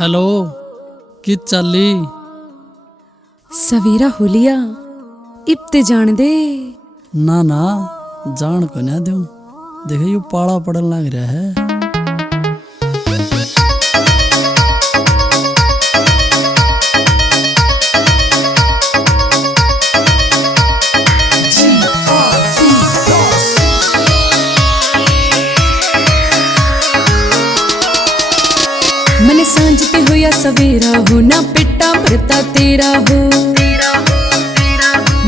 Hello कि चाली सवेरा होलिया इब्ते जान दे ना ना जान को ना दूं। देखे यू पाला पड़न लग रहा है। मन सांझ पे हो या सवेरा हो ना पिट्टा भरता तेरा हो।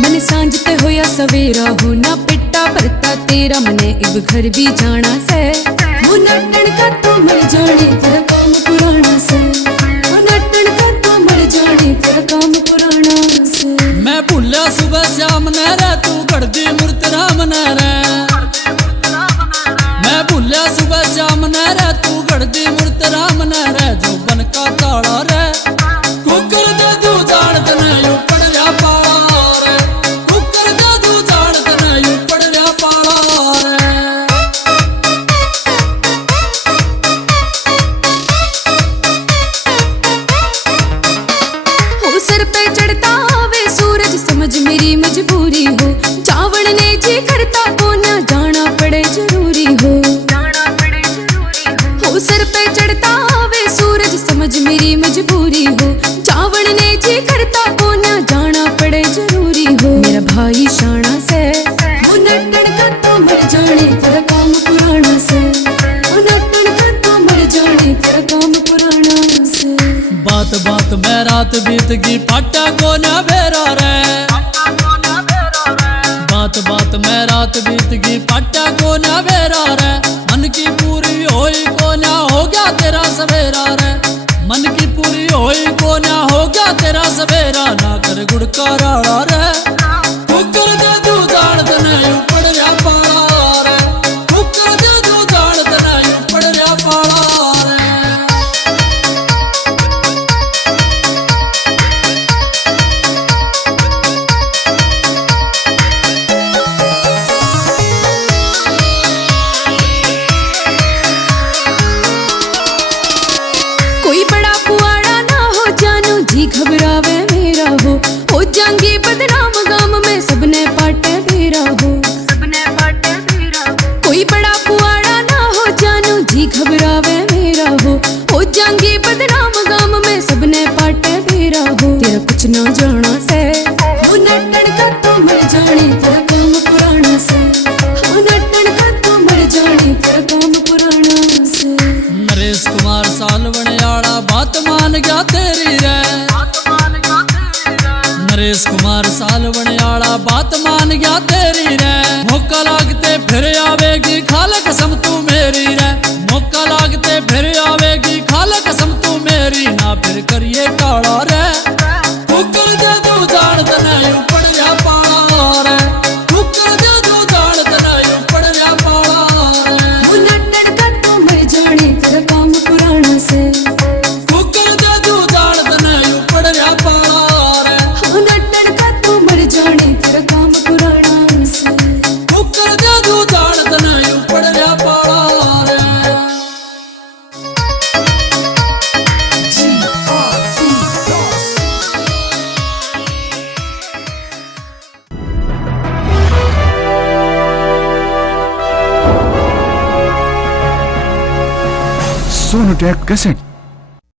मन सांझ पे हो या सवेरा हो ना पिट्टा भरता तेरा। मने इब घर भी जाना से वो नटन का तो मर जाने तेरा काम पुराना से। वो नटन का तो मर जाने तेरा काम पुराना से। मैं भूला सुबह शाम न रह तू गढ़दी मूर्त राम न रह। मैं भूला सुबह शाम न रह तू गढ़दी मूर्त राम न रह। जो बन का ताड़ा रे कुकर दे दू जान तने यू पड़ जा पाला रे। कुकर दे दू जान तने यू पड़ जा पाला रे। हो सर पे चढ़ता वे सूरज समझ मेरी मजबूरी हो। चावल ने जी करता को ना जाना पड़े जरूरी हो। हो सर पे चढ़ता वे सूरज समझ मेरी मजबूरी हो। चावल ने जी करता को ना जाना पड़े जरूरी हो। मेरा भाई शाना से वो नटन का तो मर जाने तेरा काम पुराना से। वो नटन का तो मर जाने तेरा काम पुराना से। बात बात में रात बीत गई फाटा को ना बेरा रे। बात बात में रात बीत गई फाटा को ना बेरा रे। मन की पूरी होई को ना हो गया तेरा सवेरा रे। मन की पूरी होई को ना हो गया तेरा सवेरा। ना कर गुड़का राड़ा रे कुकर दे दू जान तने यू पड़ जा पाला रे। कुकर दे दू जान तने यू पड़ जा पाला रे। कोई बड़ा पुआड़ा ना हो जानू जी घबरावे मेरा हो जांगी बदनाम गाम में सबने पाटे मेरा हो। कोई बड़ा पुआड़ा ना हो जानू जी घबरावे मेरा हो जांगी बदनाम गाम में सबने पाटे मेरा हो। तेरा कुछ ना जाना से वो नटन का तो मर जाने तेरा काम पुराना से। वो नटन का तो मर जाने तेरा काम पुराना से। नरेश कुमार साल बनियाड़ा बात मान गया तेरी रे। नरेश कुमार साल बनियाड़ा बात मान गया तेरी रे। मौका लागते फिर आवेगी खाल कसम तू मेरी रे। मौका लागते फिर आवेगी खाल कसम तू मेरी। ना फिर करिए काला रे कुकर दे दू जान तने यू पड़ जा पाला रे। कुकर दे दू जान तने यू पड़ जा पाला रे। वो नटन का तो मर जाने तेरा काम पुराना से। कुकर दे दू जान तने यू पड़ जा पाला रे। वो नटन का तो मर जाने तेरा काम पुराना से। कुकर दे दू जान तने यू पड़ जा पाला रे। सोनोटेक कैसेट